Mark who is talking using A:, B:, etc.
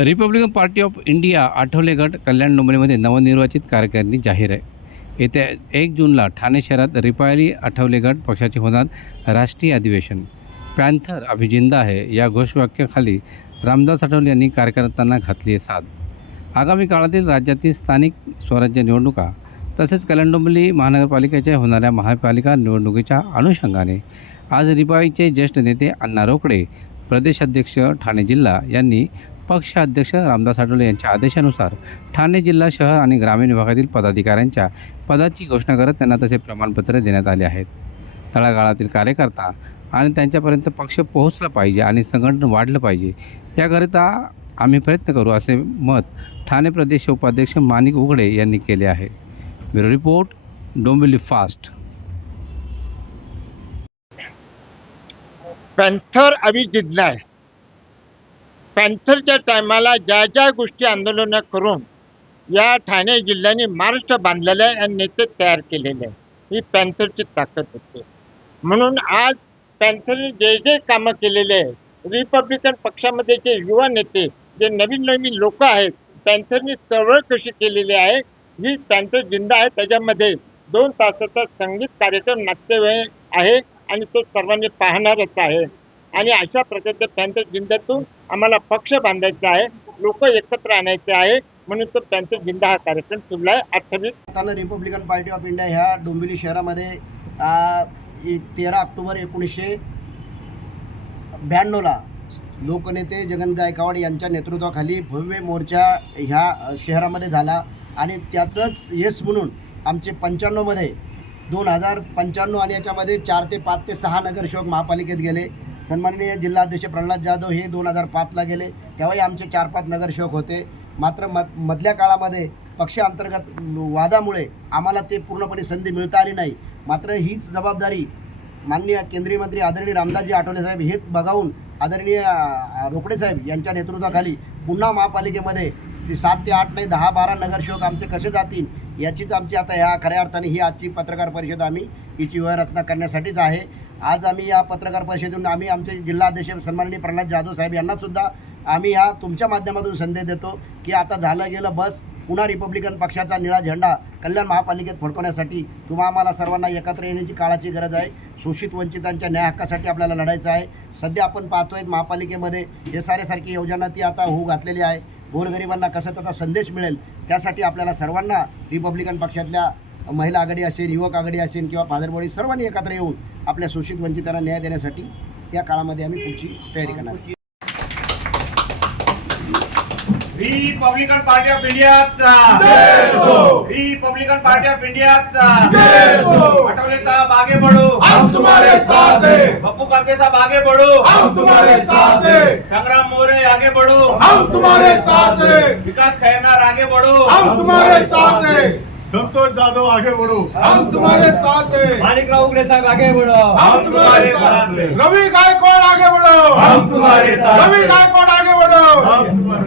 A: Republican Party of India Athawale गट कल्याण डोंबिवलीमध्ये नवनिर्वाचित कार्यकारिणी जाहीर आहे. येत्या एक जूनला ठाणे शहरात रिपायली आठवले गट पक्षाचे होणार राष्ट्रीय अधिवेशन. पॅन्थर अभिजिंदा आहे. या घोषवाक्याखाली रामदास आठवले यांनी कार्यकर्त्यांना घातली आहे साथ. आगामी काळातील राज्यातील स्थानिक स्वराज्य निवडणुका तसेच कल्याण डोंबिवली महानगरपालिकेच्या होणाऱ्या महापालिका निवडणुकीच्या अनुषंगाने आज रिपाईचे ज्येष्ठ नेते अण्णा रोकडे प्रदेशाध्यक्ष ठाणे जिल्हा यांनी पक्षाध्यक्ष रामदास आठवले यांच्या आदेशानुसार ठाणे जिल्हा शहर आणि ग्रामीण विभागातील पदाधिकाऱ्यांच्या पदाची घोषणा करत त्यांना तसे प्रमाणपत्र देण्यात आले आहेत. तळागाळातील कार्यकर्ता आणि त्यांच्यापर्यंत पक्ष पोहोचला पाहिजे आणि संघटन वाढलं पाहिजे याकरिता आम्ही प्रयत्न करू असे मत ठाणे प्रदेश उपाध्यक्ष माणिक उघडे यांनी केले आहे. Bureau report Dombivli fast.
B: Panther अभी आहे पॅन्थरच्या टायमाला ज्या ज्या गोष्टी आंदोलनं करून या ठाणे जिल्ह्याने महाराष्ट्र बांधलेलं आहे आणि नेते तयार केलेले आहे ही पॅन्थरची ताकद होते. म्हणून आज पॅन्थरने जे जे कामं केलेले आहे रिपब्लिकन पक्षामध्ये जे युवा नेते जे नवीन नवीन लोक आहेत पॅन्थरनी चळवळ कशी केलेली आहे ही पॅन्थर जिंदा आहे. त्याच्यामध्ये दोन तासाचा संगीत कार्यक्रम नाट्यमय आहे आणि तो सर्वांनी पाहणारच आहे. आणि अशा प्रकारच्या पॅन्थर जिंद्यातून आम्हाला पक्ष बांधायचा आहे लोक एकत्र आणायचे आहे म्हणून तो पॅन्थर जिंदा हा कार्यक्रम ठेवला आहे अठ्ठावीस
C: आता रिपब्लिकन पार्टी ऑफ इंडिया ह्या डोंबिवली शहरामध्ये तेरा ऑक्टोबर एकोणीसशे ब्याण्णवला लोकनेते जगन गायकवाड यांच्या नेतृत्वाखाली भव्य मोर्चा ह्या शहरामध्ये झाला. आणि त्याचंच यश म्हणून आमचे पंच्याण्णवमध्ये दोन हजार पंच्याण्णव आणि याच्यामध्ये चार ते पाच ते सहा नगरसेवक महापालिकेत गेले. सन्माननीय जिल्हाध्यक्ष प्रल्हाद जाधव हे दोन हजार पाचला गेले. तेव्हाही आमचे चार पाच नगरसेवक होते. मात्र मध मधल्या काळामध्ये पक्षांतर्गत वादामुळे आम्हाला ते पूर्णपणे संधी मिळता आली नाही. मात्र हीच जबाबदारी माननीय केंद्रीय मंत्री आदरणीय रामदासजी आठवले साहेब हेच बघावून आदरणीय रोकडे साहेब यांच्या नेतृत्वाखाली पुन्हा महापालिकेमध्ये ते सात ते आठ नाही दहा बारा नगरसेवक आमचे कसे जातील याचीच आमची आता ह्या खऱ्या अर्थाने ही आजची पत्रकार परिषद आम्ही हिची रचना करण्यासाठीच आहे. आज आम्ही या पत्रकार परिषदेतून आम्ही आमचे जिल्हाध्यक्ष सन्माननीय प्रल्हाद जाधव साहेब यांनासुद्धा आम्ही ह्या तुमच्या माध्यमातून संदेश देतो की आता झालं गेलं बस पुन्हा रिपब्लिकन पक्षाचा निळा झेंडा कल्याण महापालिकेत फडकवण्यासाठी तुम्हा आम्हाला सर्वांना एकत्र येण्याची काळाची गरज आहे. शोषित वंचितांच्या न्याय हक्कासाठी आपल्याला लढायचं आहे. सध्या आपण पाहतोय महापालिकेमध्ये हे साऱ्यासारखी योजना ती आता होऊ घातलेली आहे. गोरगरिबांना कसं त्याचा संदेश मिळेल त्यासाठी आपल्याला सर्वांना रिपब्लिकन पक्षातल्या महिला आघाडी असेल युवक आघाडी असेल किंवा फादरबॉडी सर्वांनी एकत्र येऊन आपल्या शोषित वंचितांना न्याय देण्यासाठी या काळामध्ये आम्ही पुढची तयारी करणार आहोत.
D: रिपब्लिकन पार्टी ऑफ इंडियाचा रिपब्लिकन पार्टी ऑफ इंडियाचा आठवले साहब आगे बढ़ो.
E: हम तुम्हारे साथ हैं.
D: पप्पू कांते साहब आगे बढ़ो.
E: हम तुम्हारे साथ हैं.
D: संग्राम मोरे आगे बढ़ो.
E: हम तुम्हारे साथ हैं.
D: विकास खैरनार आगे बढ़ो.
E: हम तुम्हारे साथ हैं.
F: संतोष जाधव आगे बढ़ो.
E: हम तुम्हारे साथ हैं.
D: माणिकराव उगले साहब आगे बढ़ो.
E: हम तुम्हारे साथ हैं. रवि गायकवाड़ आगे बढ़ो.
D: हम तुम्हारे साथ
E: रवि गायकवाड़ आगे बढ़ो.
F: हम तुम्हारे